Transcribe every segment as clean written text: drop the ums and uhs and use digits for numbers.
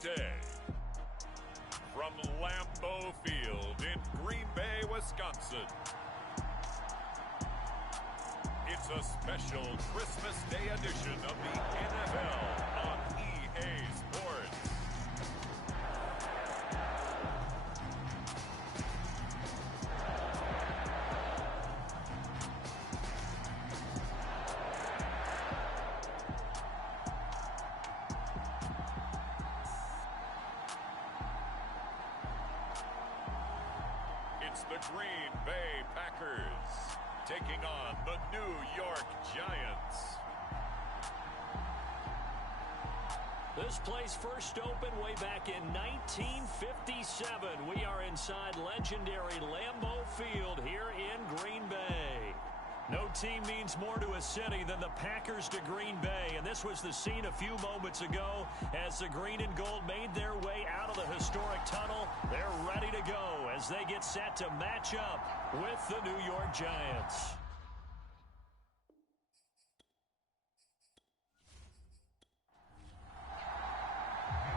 today. From Lambeau Field in Green Bay, Wisconsin. It's a special Christmas Day edition of the NFL on EA Sports. It's the Green Bay Packers taking on the New York Giants. This place first opened way back in 1957. We are inside legendary Lambeau Field here in Green Bay. No team means more to a city than the Packers to Green Bay, and this was the scene a few moments ago as the green and gold made their way out of the historic tunnel. They're ready to go as they get set to match up with the New York Giants.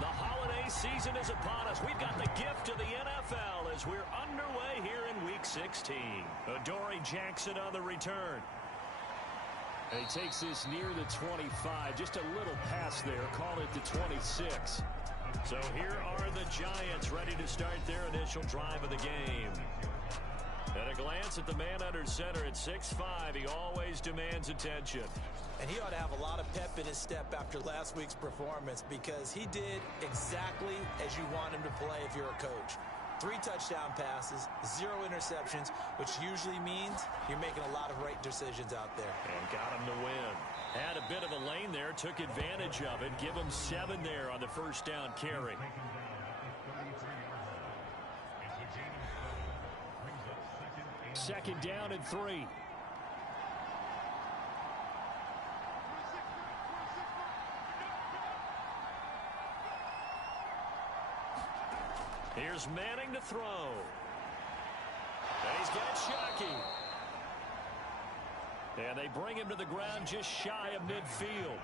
The holiday season is upon us. We've got the gift of the NFL as we're underway here in Week 16. Adoree Jackson on the return. And he takes this near the 25. Just a little pass there. Call it the 26. So here are the Giants ready to start their initial drive of the game. At a glance at the man under center at 6'5", he always demands attention. And he ought to have a lot of pep in his step after last week's performance because he did exactly as you want him to play if you're a coach. 3 touchdown passes, 0 interceptions, which usually means you're making a lot of right decisions out there. And got him to win. Had a bit of a lane there, took advantage of it. Give him 7 there on the first down carry. Second down and 3. Here's Manning to throw. And he's got Shockey. And they bring him to the ground just shy of midfield.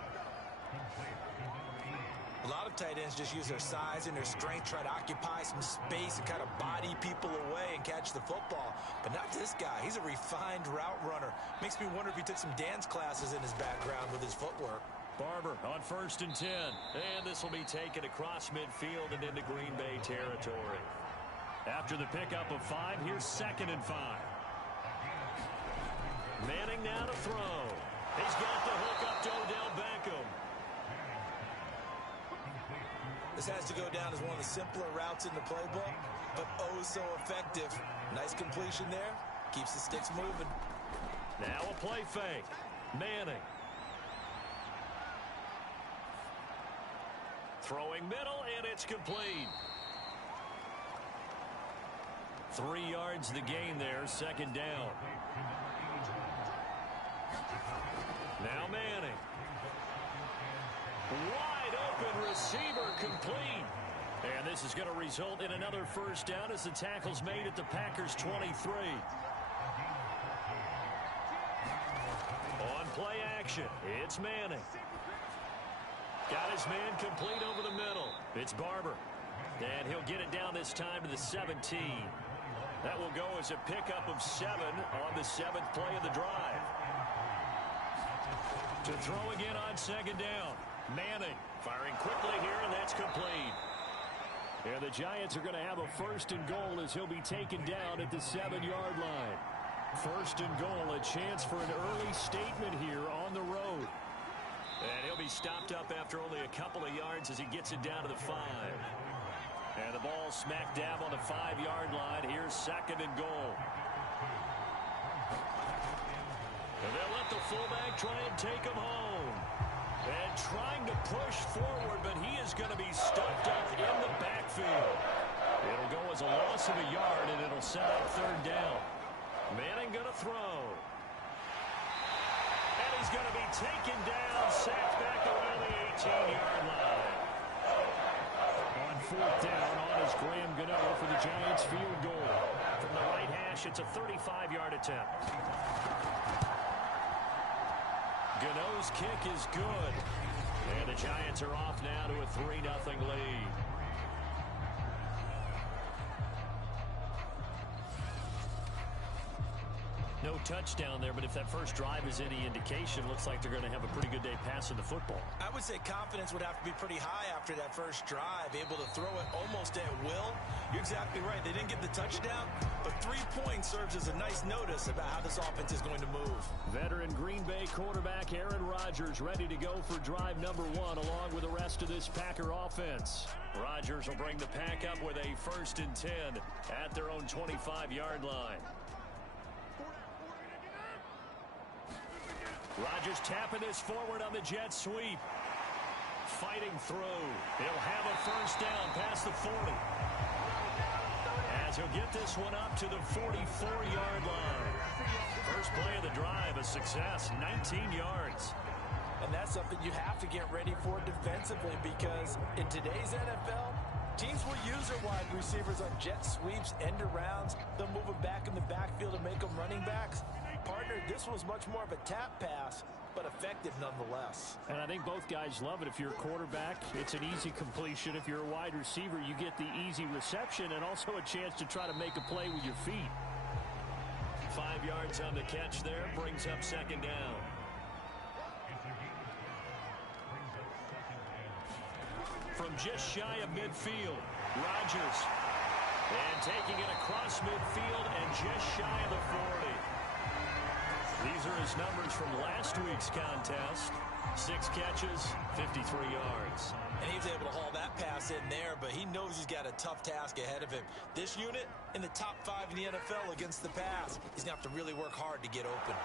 A lot of tight ends just use their size and their strength, try to occupy some space and kind of body people away and catch the football. But not this guy. He's a refined route runner. Makes me wonder if he took some dance classes in his background with his footwork. Barber on 1st and 10. And this will be taken across midfield and into Green Bay territory. After the pickup of 5, here's 2nd and 5. Manning now to throw. He's got the hook up to Odell Beckham. This has to go down as one of the simpler routes in the playbook, but oh so effective. Nice completion there. Keeps the sticks moving. Now a play fake. Manning. Throwing middle, and it's complete. 3 yards the gain there, 2nd down. Now Manning. Wide open receiver complete. And this is going to result in another first down as the tackle's made at the Packers' 23. On play action, it's Manning. Got his man complete over the middle. It's Barber. And he'll get it down this time to the 17. That will go as a pickup of 7 on the 7th play of the drive. To throw again on 2nd down. Manning firing quickly here, and that's complete. And the Giants are going to have a 1st and goal as he'll be taken down at the 7-yard line. 1st and goal, a chance for an early statement here on the road. And he'll be stopped up after only a couple of yards as he gets it down to the 5. And the ball smack dab on the 5-yard line. Here's 2nd and goal. And they'll let the fullback try and take him home. And trying to push forward, but he is going to be stuffed up in the backfield. It'll go as a loss of a yard, and it'll set up 3rd down. Manning going to throw. And he's going to be taken down, sacked back around the 18-yard line. On 4th down, on is Graham Gano for the Giants field goal. From the right hash, it's a 35-yard attempt. Gano's kick is good. And the Giants are off now to a 3-0 lead. No touchdown there, but if that first drive is any indication, looks like they're going to have a pretty good day passing the football. I would say confidence would have to be pretty high after that first drive, able to throw it almost at will. You're exactly right. They didn't get the touchdown, but 3 points serves as a nice notice about how this offense is going to move. Veteran Green Bay quarterback Aaron Rodgers ready to go for drive number 1 along with the rest of this Packer offense. Rodgers will bring the Pack up with a 1st and 10 at their own 25-yard line. Rodgers tapping this forward on the jet sweep. Fighting through. He'll have a 1st down past the 40. As he'll get this one up to the 44-yard line. First play of the drive, a success, 19 yards. And that's something you have to get ready for defensively, because in today's NFL, teams will use their wide receivers on jet sweeps, end arounds. They'll move them back in the backfield and make them running backs. Partner, this was much more of a tap pass, but effective nonetheless. And I think both guys love it. If you're a quarterback, it's an easy completion. If you're a wide receiver, you get the easy reception and also a chance to try to make a play with your feet. 5 yards on the catch there, brings up 2nd down. From just shy of midfield, Rodgers. And taking it across midfield and just shy of the 40. These are his numbers from last week's contest. 6 catches, 53 yards. And he was able to haul that pass in there, but he knows he's got a tough task ahead of him. This unit in the top 5 in the NFL against the pass. He's going to have to really work hard to get open.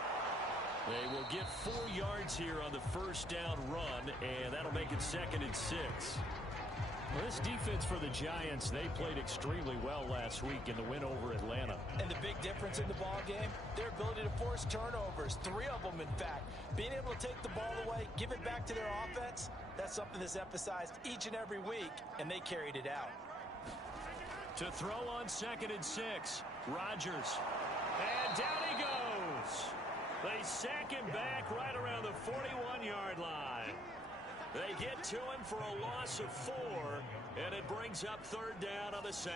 They will get 4 yards here on the 1st down run, and that'll make it 2nd and 6. Well, this defense for the Giants, they played extremely well last week in the win over Atlanta. And the big difference in the ball game, their ability to force turnovers, 3 of them in fact. Being able to take the ball away, give it back to their offense, that's something that's emphasized each and every week, and they carried it out. To throw on 2nd and 6, Rodgers. And down he goes. They sack him back right around the 41-yard line. They get to him for a loss of 4, and it brings up 3rd down on the sack.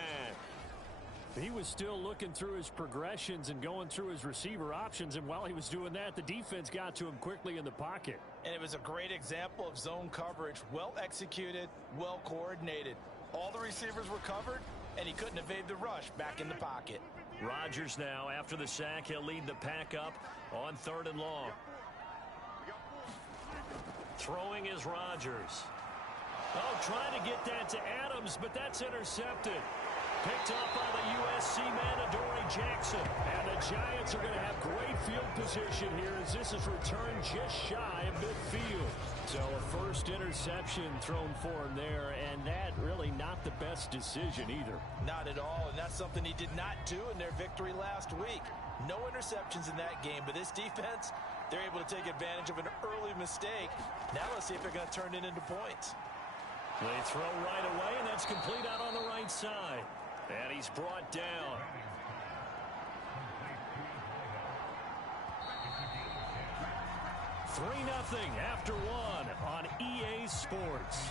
He was still looking through his progressions and going through his receiver options, and while he was doing that, the defense got to him quickly in the pocket. And it was a great example of zone coverage, well executed, well coordinated. All the receivers were covered, and he couldn't evade the rush back in the pocket. Rodgers now, after the sack, he'll lead the Pack up on 3rd and long. Throwing is Rodgers. Oh, trying to get that to Adams, but that's intercepted. Picked up by the USC man, Adoree Jackson. And the Giants are going to have great field position here as this is returned just shy of midfield. So a 1st interception thrown for him there, and that really not the best decision either. Not at all, and that's something he did not do in their victory last week. No interceptions in that game, but this defense, they're able to take advantage of an early mistake. Now let's see if they're going to turn it into points. They throw right away, and that's complete out on the right side. And he's brought down. $3-0 after 1 on EA Sports.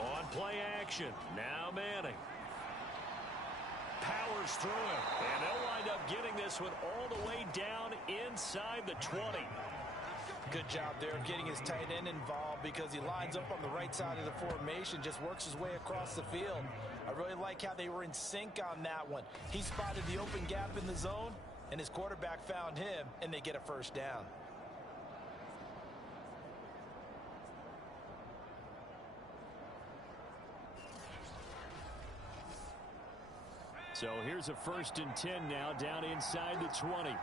On play action, now Manning. Powers through him, and they'll wind up getting this one all the way down inside the 20. Good job there of getting his tight end involved, because he lines up on the right side of the formation, just works his way across the field. I really like how they were in sync on that one. He spotted the open gap in the zone, and his quarterback found him, and they get a 1st down. So here's a 1st and 10 now, down inside the 20.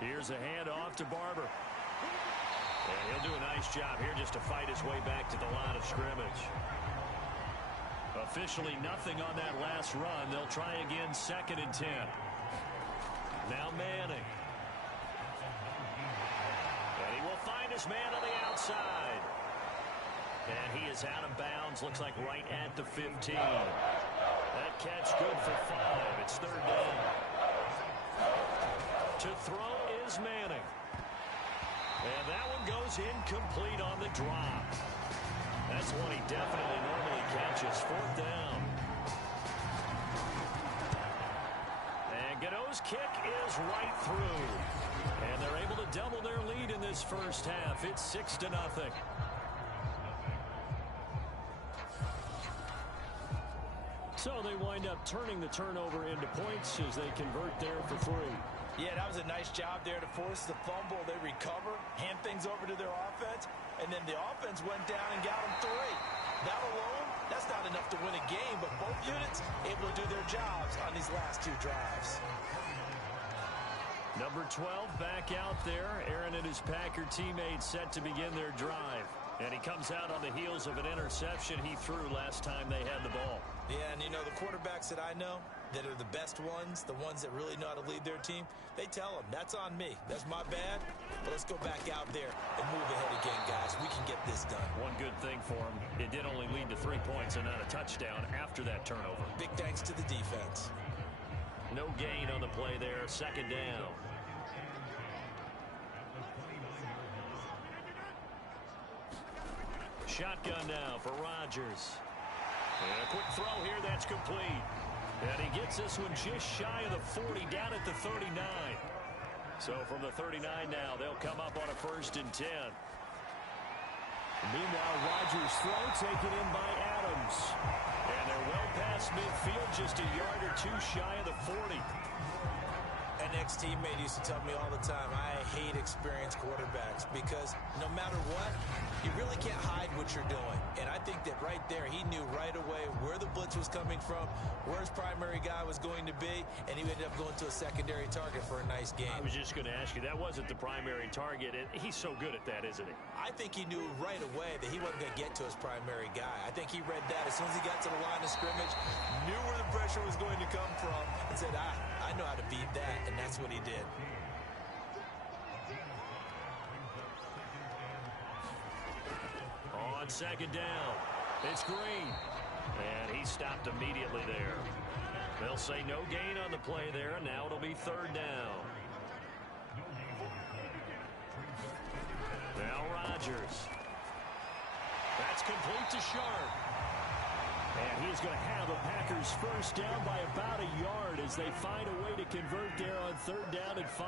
Here's a handoff to Barber. And he'll do a nice job here just to fight his way back to the line of scrimmage. Officially nothing on that last run. They'll try again, 2nd and 10. Now Manning. And he will find a his man on the outside. And he is out of bounds, looks like right at the 15. That catch good for 5. It's third down. To throw is Manning. And that one goes incomplete on the drop. That's one he definitely normally catches. Fourth down. And Godot's kick is right through. And they're able to double their lead in this first half. It's 6-0. So they wind up turning the turnover into points as they convert there for 3. Yeah, that was a nice job there to force the fumble. They recover, hand things over to their offense, and then the offense went down and got them 3. That alone, that's not enough to win a game, but both units able to do their jobs on these last 2 drives. Number 12 back out there. Aaron and his Packer teammates set to begin their drive. And he comes out on the heels of an interception he threw last time they had the ball. Yeah, and you know, the quarterbacks that I know that are the best ones, the ones that really know how to lead their team, they tell them, that's on me. That's my bad. But let's go back out there and move ahead again, guys. We can get this done. One good thing for him, it did only lead to 3 points and not a touchdown after that turnover. Big thanks to the defense. No gain on the play there. Second down. Shotgun now for Rodgers. And a quick throw here that's complete. And he gets this one just shy of the 40, down at the 39. So from the 39 now, they'll come up on a 1st and 10. Meanwhile, Rodgers' throw taken in by Adams. And they're well past midfield, just a yard or 2 shy of the 40. An ex-teammate used to tell me all the time, I hate experienced quarterbacks because no matter what, you really can't hide what you're doing. And I think that right there, he knew right away where the blitz was coming from, where his primary guy was going to be, and he ended up going to a secondary target for a nice game. I was just going to ask you, that wasn't the primary target, and he's so good at that, isn't he? I think he knew right away that he wasn't going to get to his primary guy. I think he read that as soon as he got to the line of scrimmage, knew where the pressure was going to come from, and said, I know how to beat that, and that's what he did. On second down, it's Green. And he stopped immediately there. They'll say no gain on the play there, and now it'll be 3rd down. Now Rodgers. That's complete to Sharp. And he's going to have the Packers first down by about a yard as they find a way to convert there on 3rd down and 5.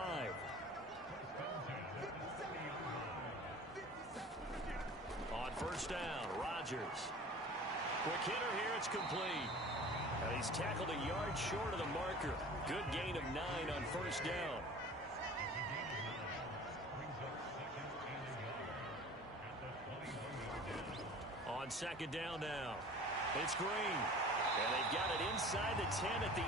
On 1st down, Rodgers. Quick hitter here, it's complete. And he's tackled a yard short of the marker. Good gain of 9 on 1st down. On 2nd down now. It's Green. And they've got it inside the 10 at the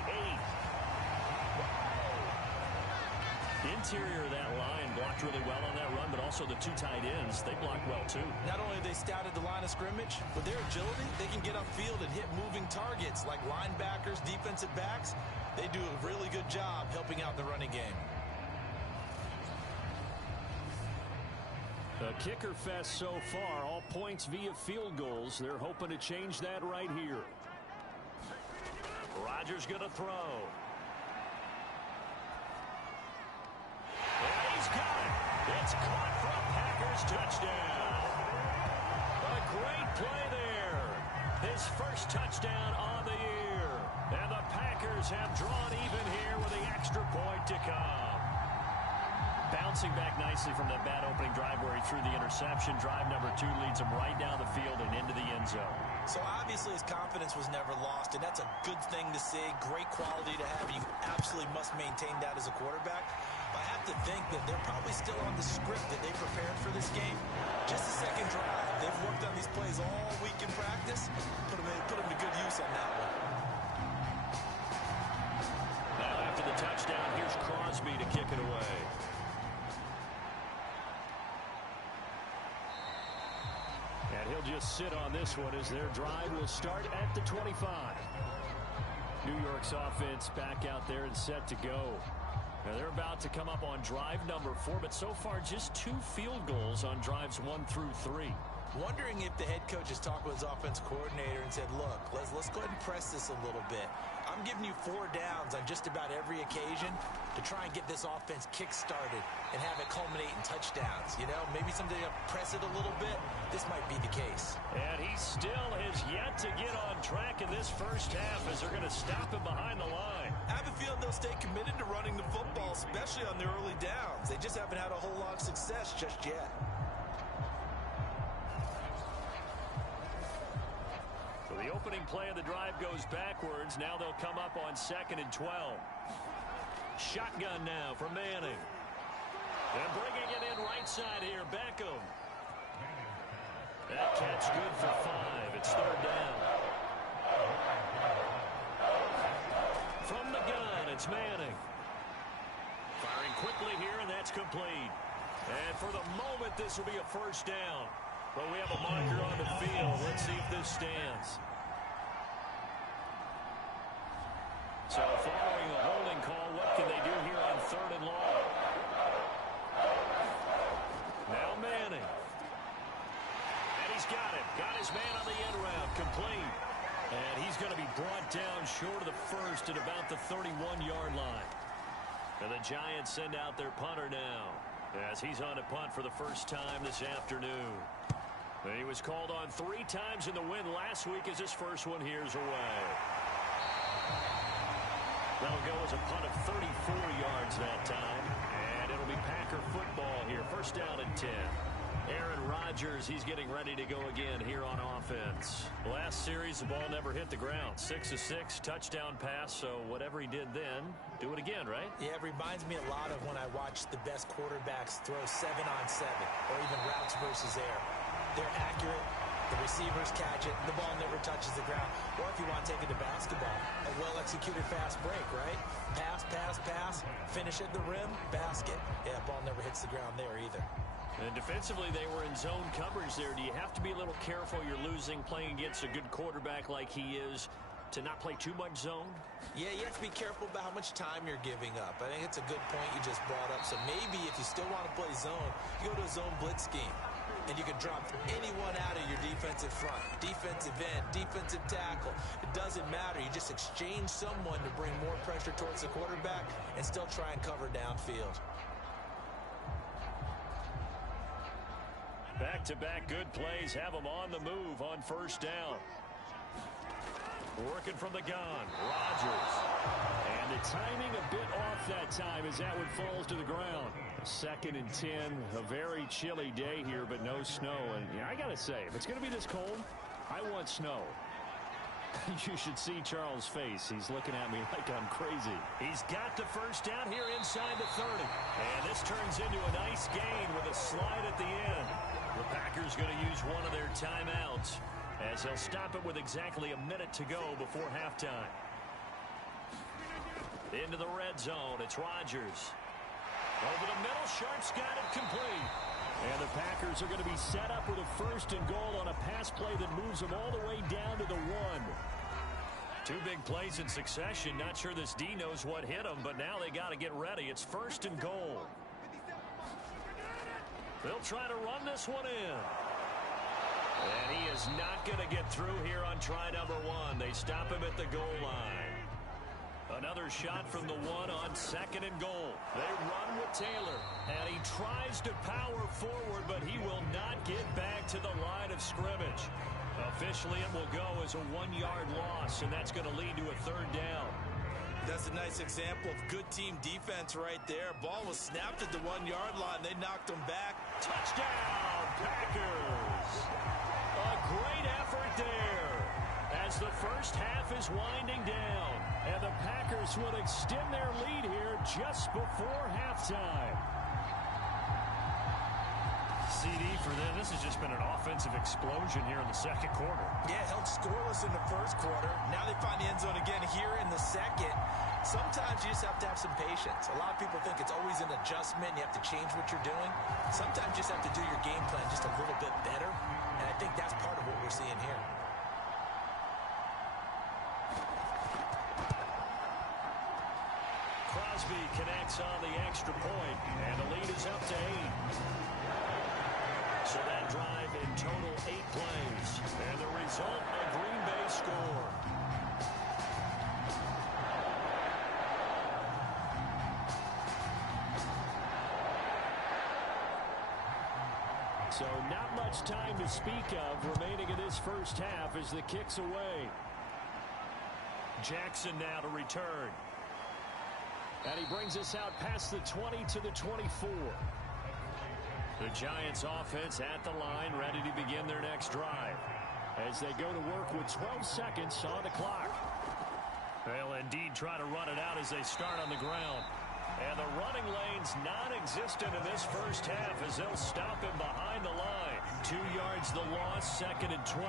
8. Interior of that line blocked really well on that run, but also the 2 tight ends, they blocked well too. Not only have they scouted the line of scrimmage, with their agility, they can get upfield and hit moving targets like linebackers, defensive backs. They do a really good job helping out the running game. A kicker fest so far, all points via field goals. They're hoping to change that right here. Rodgers going to throw. And he's got it. It's caught for a Packers touchdown. A great play there. His first touchdown on the year. And the Packers have drawn even here with the extra point to come. Bouncing back nicely from that bad opening drive where he threw the interception. Drive number 2 leads him right down the field and into the end zone. So obviously his confidence was never lost, and that's a good thing to see. Great quality to have. You absolutely must maintain that as a quarterback. But I have to think that they're probably still on the script that they prepared for this game. Just the second drive. They've worked on these plays all week in practice. Put them to good use on that one. Now after the touchdown, here's Crosby to kick it away. And he'll just sit on this one as their drive will start at the 25. New York's offense back out there and set to go. Now they're about to come up on drive number 4, but so far just 2 field goals on drives 1 through 3. Wondering if the head coach has talked with his offense coordinator and said, look, let's go ahead and press this a little bit. I'm giving you 4 downs on just about every occasion to try and get this offense kick-started and have it culminate in touchdowns. You know, maybe someday to press it a little bit. This might be the case. And he still has yet to get on track in this first half as they're going to stop him behind the line. I have a feeling they'll stay committed to running the football, especially on the early downs. They just haven't had a whole lot of success just yet. The opening play of the drive goes backwards. Now they'll come up on 2nd and 12. Shotgun now for Manning. And bringing it in right side here, Beckham. That catch good for 5. It's 3rd down. From the gun, it's Manning. Firing quickly here, and that's complete. And for the moment, this will be a 1st down. But we have a marker on the field. Let's see if this stands. So following a holding call, what can they do here on 3rd and long? Now Manning. And he's got him. Got his man on the end route. Complete. And he's going to be brought down short of the 1st at about the 31-yard line. And the Giants send out their punter now as he's on a punt for the first time this afternoon. He was called on 3 times in the win last week as his first one here's away. That'll go as a punt of 34 yards that time. And it'll be Packer football here. 1st down and 10. Aaron Rodgers, he's getting ready to go again here on offense. Last series, the ball never hit the ground. 6 of 6, touchdown pass. So whatever he did then, do it again, right? Yeah, it reminds me a lot of when I watched the best quarterbacks throw 7-on-7 or even routes versus air. They're accurate. The receivers catch it. The ball never touches the ground. Or if you want to take it to basketball, a well-executed fast break, right? Pass, pass, pass. Finish at the rim, basket. Yeah, ball never hits the ground there either. And defensively, they were in zone coverage there. Do you have to be a little careful? You're losing, playing against a good quarterback like he is, to not play too much zone? Yeah, you have to be careful about how much time you're giving up. I think it's a good point you just brought up. So maybe if you still want to play zone, you go to a zone blitz scheme. And you can drop anyone out of your defensive front, defensive end, defensive tackle. It doesn't matter. You just exchange someone to bring more pressure towards the quarterback and still try and cover downfield. Back-to-back good plays have them on the move on 1st down. Working from the gun, Rodgers. And the timing a bit off that time as that one falls to the ground. 2nd and 10, a very chilly day here, but no snow. And yeah, I got to say, if it's going to be this cold, I want snow. You should see Charles' face. He's looking at me like I'm crazy. He's got the 1st down here inside the 30. And this turns into a nice gain with a slide at the end. The Packers going to use one of their timeouts as they'll stop it with exactly a minute to go before halftime. Into the red zone, it's Rodgers. Over the middle, Sharp's got it complete. And the Packers are going to be set up with a 1st and goal on a pass play that moves them all the way down to the 1. 2 big plays in succession. Not sure this D knows what hit them, but now they got to get ready. It's 1st and goal. They'll try to run this one in. And he is not going to get through here on try number 1. They stop him at the goal line. Another shot from the 1 on 2nd and goal. They run with Taylor, and he tries to power forward, but he will not get back to the line of scrimmage. Officially, it will go as a 1-yard loss, and that's going to lead to a 3rd down. That's a nice example of good team defense right there. Ball was snapped at the 1-yard line. They knocked him back. Touchdown, Packers! A great effort there as the first half is winding down. And the Packers will extend their lead here just before halftime. CD for them. This has just been an offensive explosion here in the 2nd quarter. Yeah, held scoreless in the 1st quarter. Now they find the end zone again here in the 2nd. Sometimes you just have to have some patience. A lot of people think it's always an adjustment. You have to change what you're doing. Sometimes you just have to do your game plan just a little bit better. And I think that's part of what we're seeing here. Crosby connects on the extra point, and the lead is up to 8. So that drive in total 8 plays. And the result, a Green Bay score. So not much time to speak of remaining in this first half as the kick's away. Jackson now to return. And he brings us out past the 20 to the 24. The Giants offense at the line, ready to begin their next drive as they go to work with 12 seconds on the clock. They'll indeed try to run it out as they start on the ground. And the running lane's non-existent in this first half as they'll stop him behind the line. 2 yards the loss, 2nd and 12.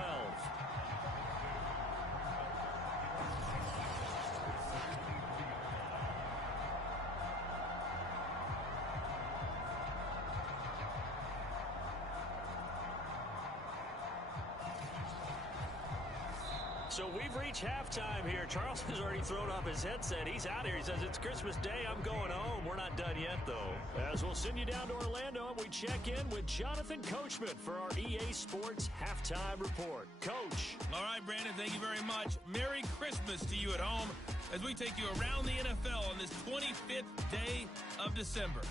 So we've reached halftime here. Charles has already thrown off his headset. He's out here. He says, it's Christmas Day. I'm going home. We're not done yet, though. As we'll send you down to Orlando, and we check in with Jonathan Coachman for our EA Sports Halftime Report. Coach. All right, Brandon, thank you very much. Merry Christmas to you at home as we take you around the NFL on this 25th day of December.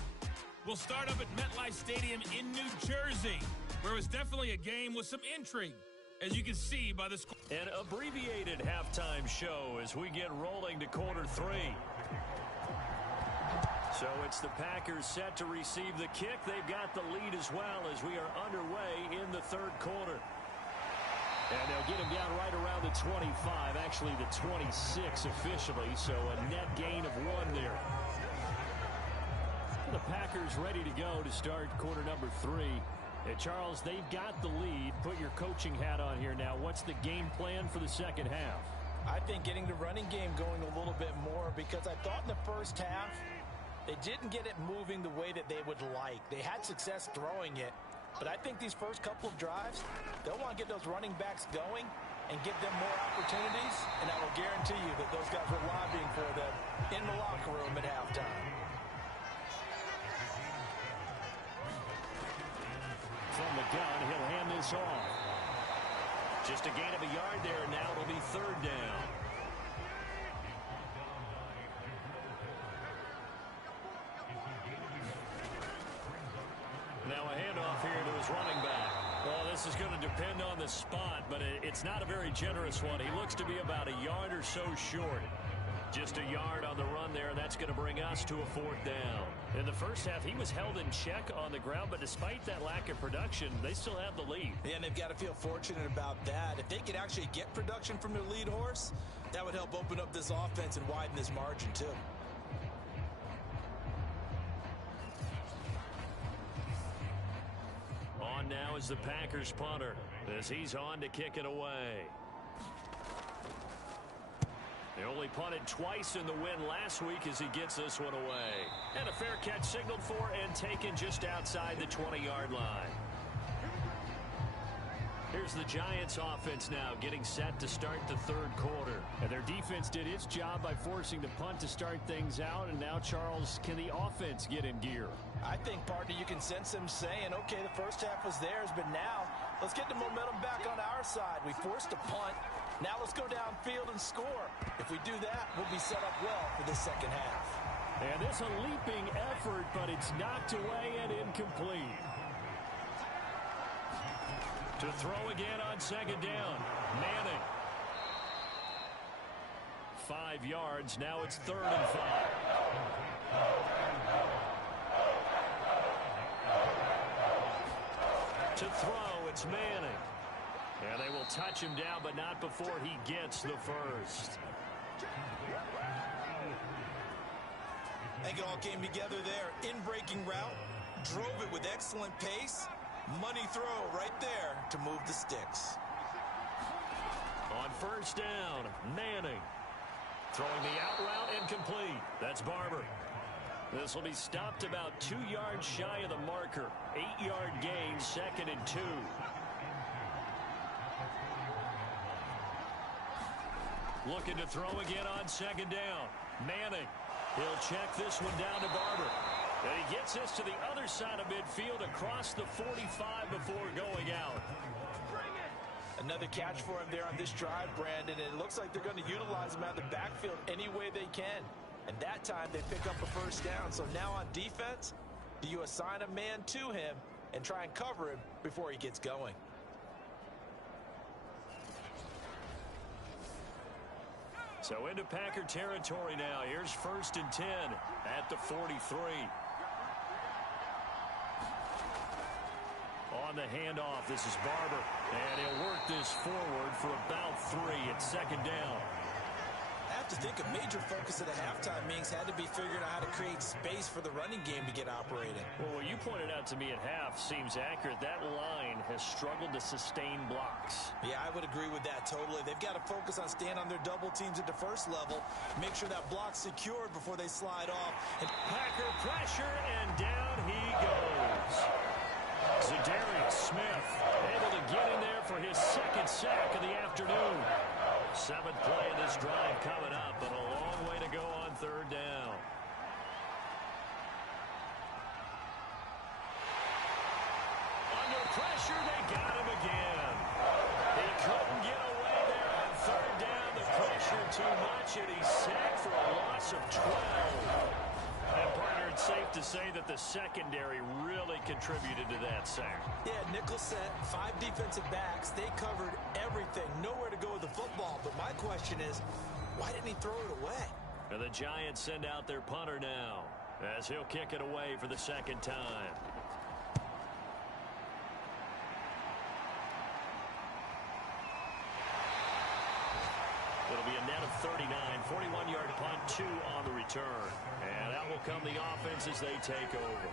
We'll start up at MetLife Stadium in New Jersey, where it was definitely a game with some intrigue, as you can see by the score. An abbreviated halftime show as we get rolling to quarter 3. So it's the Packers set to receive the kick. They've got the lead as well as we are underway in the third quarter. And they'll get him down right around the 25, actually the 26 officially, so a net gain of 1 there. The Packers ready to go to start quarter number 3. And Charles, they've got the lead. Put your coaching hat on here now. What's the game plan for the second half? I think getting the running game going a little bit more, because I thought in the first half they didn't get it moving the way that they would like. They had success throwing it, but I think these first couple of drives, they'll want to get those running backs going and give them more opportunities, and I will guarantee you that those guys were lobbying for them in the locker room at halftime. From the gun, he'll hand this off. Just a gain of a yard there, and now it'll be 3rd down. Now a handoff here to his running back. Well, this is going to depend on the spot, but it's not a very generous one. He looks to be about a yard or so short. Just a yard on the run there, and that's going to bring us to a 4th down. In the first half, he was held in check on the ground, but despite that lack of production, they still have the lead. Yeah, and they've got to feel fortunate about that. If they could actually get production from their lead horse, that would help open up this offense and widen this margin, too. On now is the Packers punter as he's on to kick it away. They only punted twice in the win last week as he gets this one away. And a fair catch signaled for and taken just outside the 20-yard line. Here's the Giants offense now getting set to start the third quarter. And their defense did its job by forcing the punt to start things out. And now, Charles, can the offense get in gear? I think, partner, you can sense them saying, okay, the first half was theirs, but now let's get the momentum back on our side. We forced a punt. Now let's go downfield and score. If we do that, we'll be set up well for the second half. And it's a leaping effort, but it's knocked away and incomplete. To throw again on 2nd down. Manning. 5 yards. Now it's 3rd and 5. To throw, it's Manning. And they will touch him down, but not before he gets the first. I think it all came together there. In-breaking route, drove it with excellent pace. Money throw right there to move the sticks. On 1st down, Manning. Throwing the out route incomplete. That's Barber. This will be stopped about 2 yards shy of the marker. 8-yard gain, 2nd and 2. Looking to throw again on 2nd down. Manning. He'll check this one down to Barber. And he gets this to the other side of midfield across the 45 before going out. Another catch for him there on this drive, Brandon. And it looks like they're going to utilize him out of the backfield any way they can. And that time they pick up a first down. So now on defense, do you assign a man to him and try and cover him before he gets going? So into Packer territory now. Here's 1st and 10 at the 43. On the handoff, this is Barber. And he'll work this forward for about 3 at 2nd down. I have to think a major focus of the halftime meetings had to be figuring out how to create space for the running game to get operating. Well, what you pointed out to me at half seems accurate. That line has struggled to sustain blocks. Yeah, I would agree with that totally. They've got to focus on staying on their double teams at the first level, make sure that block's secured before they slide off. And Packer pressure, and down he goes. Zadarius Smith able to get in there for his 2nd sack of the afternoon. 7th play of this drive coming up, but a long way to go on 3rd down. Under pressure, they got him again. He couldn't get away there on 3rd down. The pressure too much, and he's sacked for a loss of 12. And, partner, it's safe to say that the secondary really contributed to that sack. Yeah, nickel set, 5 defensive backs. They covered everything. Nowhere to go with the football. But my question is, why didn't he throw it away? And the Giants send out their punter now as he'll kick it away for the 2nd time. It'll be a net of 39, 41-yard punt, 2 on the return. And out will come the offense as they take over.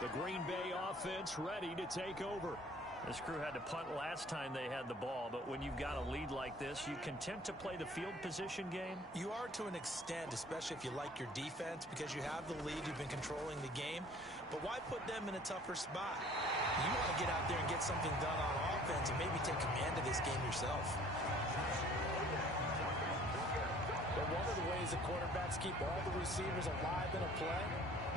The Green Bay offense ready to take over. This crew had to punt last time they had the ball, but when you've got a lead like this, you content to play the field position game? You are to an extent, especially if you like your defense, because you have the lead, you've been controlling the game. But why put them in a tougher spot? You want to get out there and get something done on offense and maybe take command of this game yourself. But one of the ways the quarterbacks keep all the receivers alive in a play,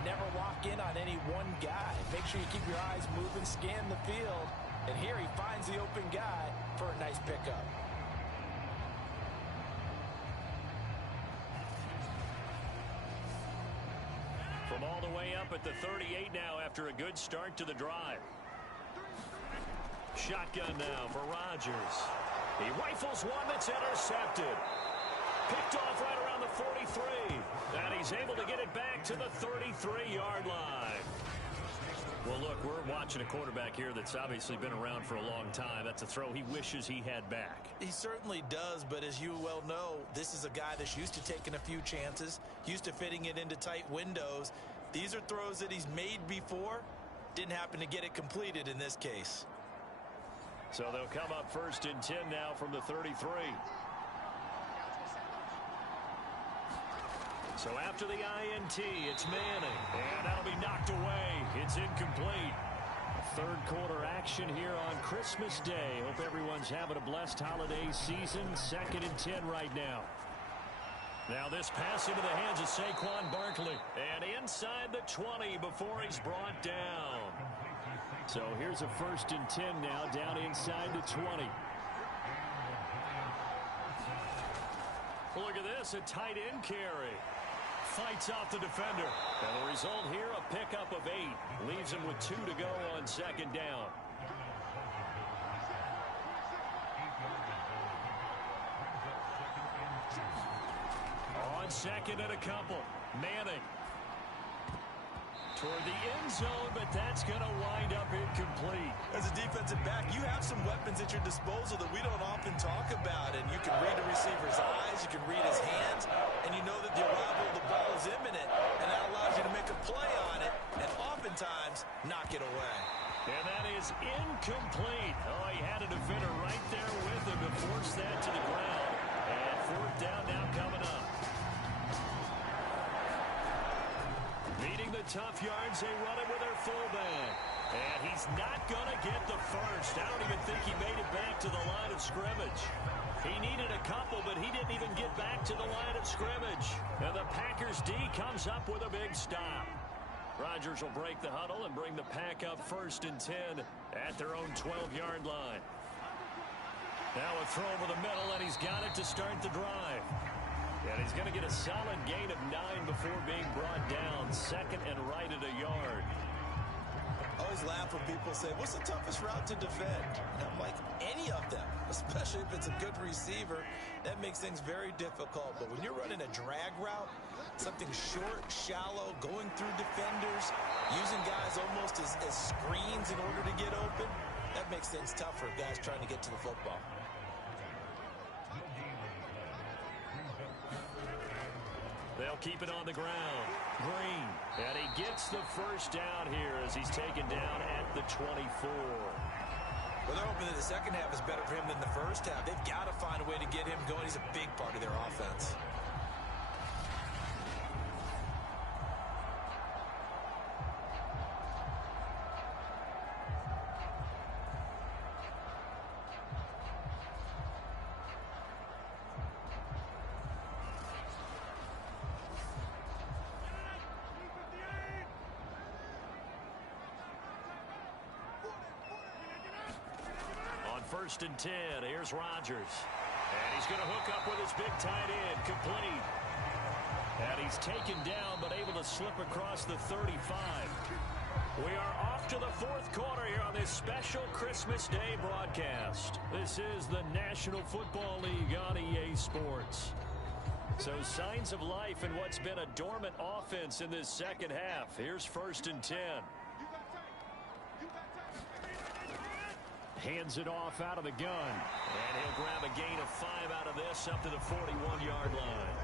never lock in on any one guy. Make sure you keep your eyes moving, scan the field, and here he finds the open guy for a nice pickup. From all the way up at the 38 now after a good start to the drive. Shotgun now for Rodgers. He rifles one that's intercepted. Picked off right around the 43. And he's able to get it back to the 33-yard line. Well, look, we're watching a quarterback here that's obviously been around for a long time. That's a throw he wishes he had back. He certainly does, but as you well know, this is a guy that's used to taking a few chances, used to fitting it into tight windows. These are throws that he's made before. Didn't happen to get it completed in this case. So they'll come up 1st and 10 now from the 33. So after the INT, it's Manning. And that'll be knocked away. It's incomplete. 3rd quarter action here on Christmas Day. Hope everyone's having a blessed holiday season. 2nd and 10 right now. Now this pass into the hands of Saquon Barkley. And inside the 20 before he's brought down. So here's a 1st and 10 now down inside the 20. Look at this, a tight end carry. Fights off the defender. And the result here, a pickup of 8. Leaves him with 2 to go on 2nd down. On 2nd and a couple. Manning. Toward the end zone, but that's going to wind up incomplete. As a defensive back, you have some weapons at your disposal that we don't often talk about. And you can read a receiver's eyes, you can read his hands, and you know that the arrival of the ball is imminent. And that allows you to make a play on it, and oftentimes knock it away. And that is incomplete. Oh, he had a defender right there with him to force that to the ground. And 4th down now coming up. Meeting the tough yards, they run it with their fullback. And he's not going to get the first. I don't even think he made it back to the line of scrimmage. He needed a couple, but he didn't even get back to the line of scrimmage. And the Packers D comes up with a big stop. Rodgers will break the huddle and bring the Pack up 1st and 10 at their own 12-yard line. Now a throw over the middle, and he's got it to start the drive. And he's going to get a solid gain of 9 before being brought down. 2nd and right at a yard. I always laugh when people say, what's the toughest route to defend? And I'm like, any of them, especially if it's a good receiver. That makes things very difficult. But when you're running a drag route, something short, shallow, going through defenders, using guys almost as screens in order to get open, that makes things tough for guys trying to get to the football. They'll keep it on the ground. Green. And he gets the first down here as he's taken down at the 24. Well, they're hoping that the second half is better for him than the first half. They've got to find a way to get him going. He's a big part of their offense. First and 10. Here's Rodgers. And he's going to hook up with his big tight end. Complete. And he's taken down but able to slip across the 35. We are off to the 4th quarter here on this special Christmas Day broadcast. This is the National Football League on EA Sports. So signs of life in what's been a dormant offense in this second half. Here's 1st and 10. Hands it off out of the gun. And he'll grab a gain of 5 out of this up to the 41-yard line.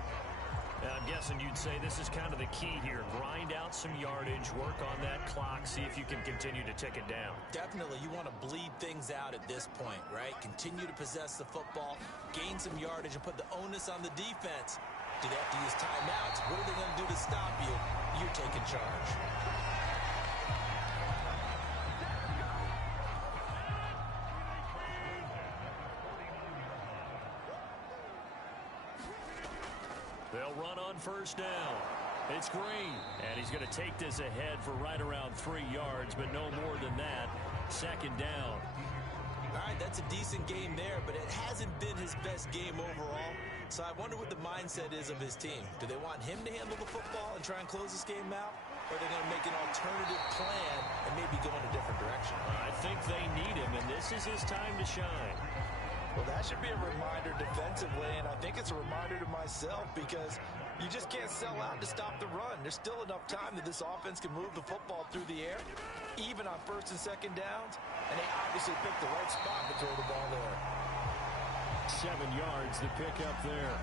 I'm guessing you'd say this is kind of the key here. Grind out some yardage, work on that clock, see if you can continue to tick it down. Definitely, you want to bleed things out at this point, right? Continue to possess the football, gain some yardage, and put the onus on the defense. Do they have to use timeouts? What are they going to do to stop you? You're taking charge. They'll run on 1st down. It's Green, and he's going to take this ahead for right around 3 yards, but no more than that. 2nd down. All right, that's a decent game there, but it hasn't been his best game overall. So I wonder what the mindset is of his team. Do they want him to handle the football and try and close this game out? Or are they going to make an alternative plan and maybe go in a different direction? I think they need him, and this is his time to shine. Well, that should be a reminder defensively, and I think it's a reminder to myself because you just can't sell out to stop the run. There's still enough time that this offense can move the football through the air, even on 1st and 2nd downs, and they obviously picked the right spot to throw the ball there. 7 yards, the pickup there.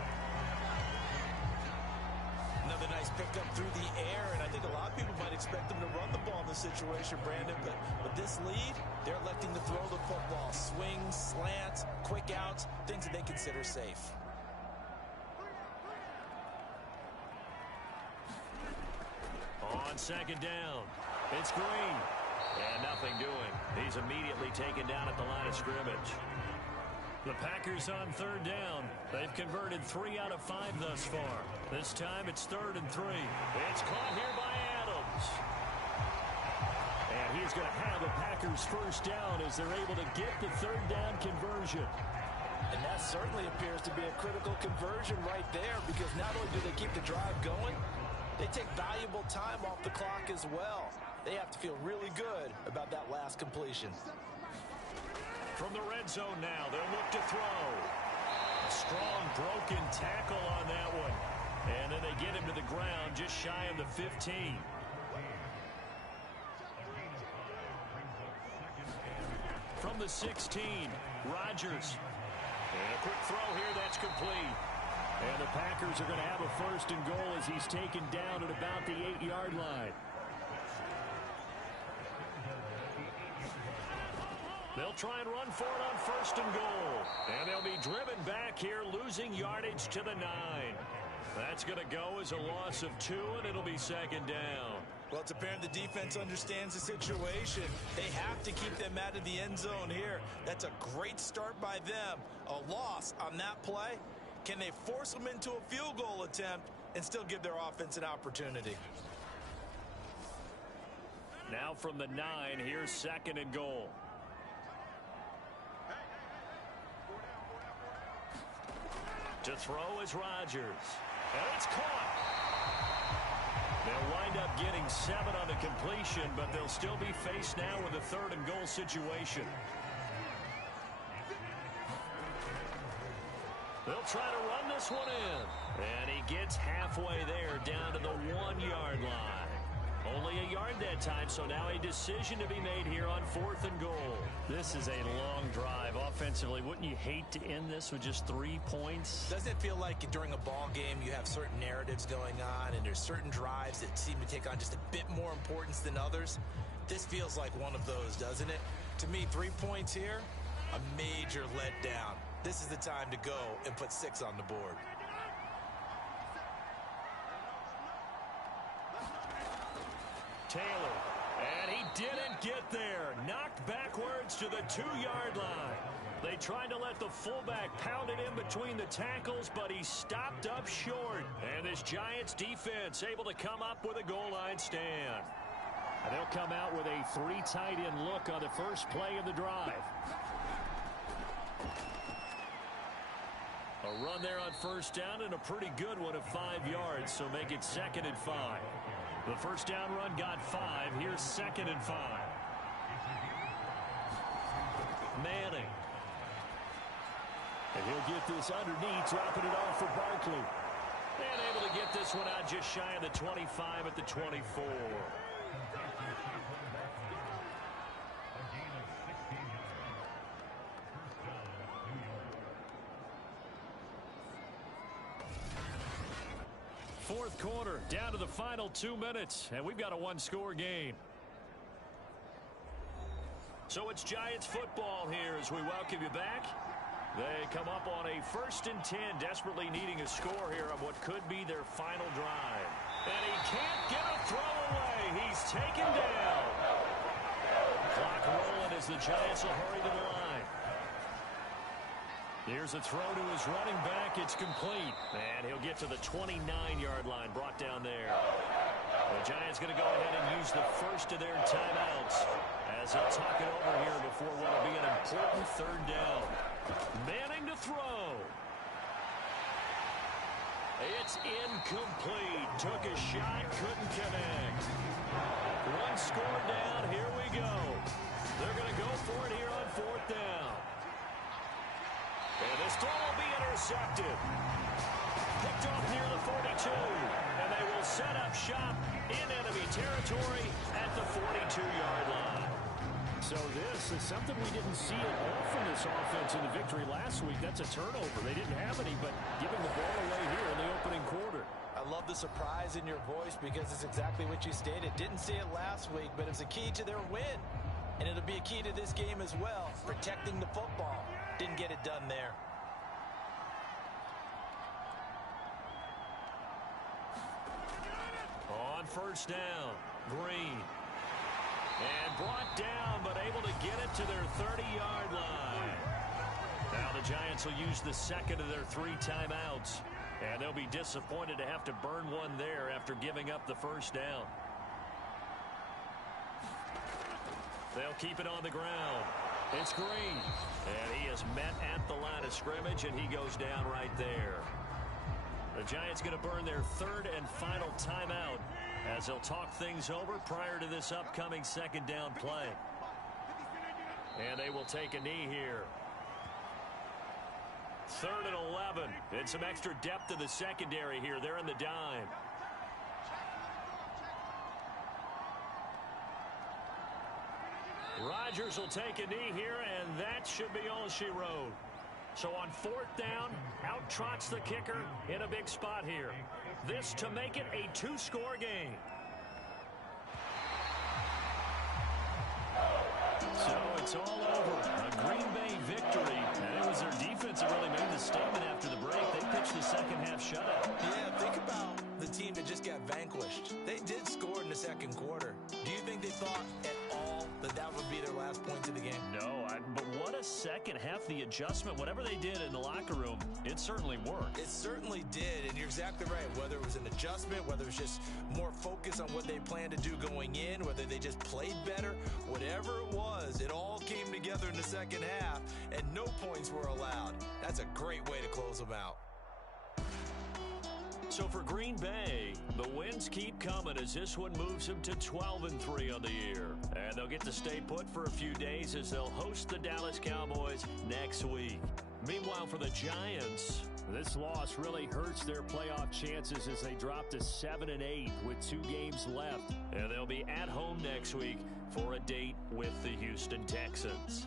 Another nice pickup through the air, and I think a lot of people might expect them to run the ball in this situation, Brandon, but with this lead, they're electing to throw the football. Swings, slants, quick outs, things that they consider safe. On 2nd down, it's Green, and nothing doing. He's immediately taken down at the line of scrimmage. The Packers on 3rd down. They've converted 3 out of 5 thus far. This time it's 3rd and 3. It's caught here by Adams. And he's going to have the Packers 1st down as they're able to get the 3rd down conversion. And that certainly appears to be a critical conversion right there because not only do they keep the drive going, they take valuable time off the clock as well. They have to feel really good about that last completion. From the red zone now, they'll look to throw. A strong broken tackle on that one. And then they get him to the ground just shy of the 15. From the 16, Rodgers. And a quick throw here, that's complete. And the Packers are going to have a 1st and goal as he's taken down at about the 8-yard line. They'll try and run for it on 1st and goal. And they'll be driven back here, losing yardage to the 9. That's going to go as a loss of 2, and it'll be second down. Well, it's apparent the defense understands the situation. They have to keep them out of the end zone here. That's a great start by them. A loss on that play. Can they force them into a field goal attempt and still give their offense an opportunity? Now from the 9, here's second and goal. To throw is Rodgers. And it's caught. They'll wind up getting 7 on the completion, but they'll still be faced now with a 3rd and goal situation. They'll try to run this one in. And he gets halfway there down to the 1-yard line. Only a yard that time, so now a decision to be made here on 4th and goal. This is a long drive offensively. Wouldn't you hate to end this with just 3 points? Doesn't it feel like during a ball game you have certain narratives going on and there's certain drives that seem to take on just a bit more importance than others? This feels like one of those, doesn't it? To me, 3 points here, a major letdown. This is the time to go and put 6 on the board. Taylor, and he didn't get there. Knocked backwards to the 2-yard line. They tried to let the fullback pound it in between the tackles, but he stopped up short. And this Giants defense able to come up with a goal line stand. And they'll come out with a 3 tight end look on the first play of the drive. A run there on first down and a pretty good one of 5 yards, so make it 2nd and 5. The first down run got 5. Here's 2nd and 5. Manning. And he'll get this underneath, dropping it off for Barkley. And able to get this one out just shy of the 25 at the 24. Fourth quarter, down to the final 2 minutes, and we've got a 1-score game. So it's Giants football here as we welcome you back. They come up on a 1st and 10, desperately needing a score here on what could be their final drive. And he can't get a throw away. He's taken down. Clock rolling as the Giants will hurry to the line. Here's a throw to his running back. It's complete. And he'll get to the 29-yard line, brought down there. The Giants going to go ahead and use the first of their timeouts as they'll talk it over here before what will be an important 3rd down. Manning to throw. It's incomplete. Took a shot, couldn't connect. 1 score down. Here we go. They're going to go for it here on 4th down. And this throw will be intercepted. Picked off near the 42. And they will set up shop in enemy territory at the 42-yard line. So this is something we didn't see at all from this offense in the victory last week. That's a turnover. They didn't have any, but giving the ball away here in the opening quarter. I love the surprise in your voice because it's exactly what you stated. Didn't see it last week, but it was a key to their win. And it'll be a key to this game as well, protecting the football. Didn't get it done there. On first down, Green. And brought down, but able to get it to their 30-yard line. Now the Giants will use the 2nd of their 3 timeouts. And they'll be disappointed to have to burn one there after giving up the first down. They'll keep it on the ground. It's Green. And he is met at the line of scrimmage, and he goes down right there. The Giants going to burn their 3rd and final timeout as they'll talk things over prior to this upcoming 2nd down play. And they will take a knee here. 3rd and 11. And some extra depth to the secondary here. They're in the dime. Rodgers will take a knee here, and that should be all she wrote. So on 4th down, out trots the kicker in a big spot here. This to make it a 2-score game. So it's all over. A Green Bay victory. And it was their defense that really made the statement after the break. They pitched the second half shutout. Yeah, think last points of the game? No, but what a second half. The adjustment, whatever they did in the locker room, it certainly worked. It certainly did, and you're exactly right. Whether it was an adjustment, whether it was just more focus on what they planned to do going in, whether they just played better, whatever it was, it all came together in the second half, and no points were allowed. That's a great way to close them out. So for Green Bay, the wins keep coming as this one moves them to 12-3 on the year. And they'll get to stay put for a few days as they'll host the Dallas Cowboys next week. Meanwhile, for the Giants, this loss really hurts their playoff chances as they drop to 7-8 with 2 games left. and they'll be at home next week for a date with the Houston Texans.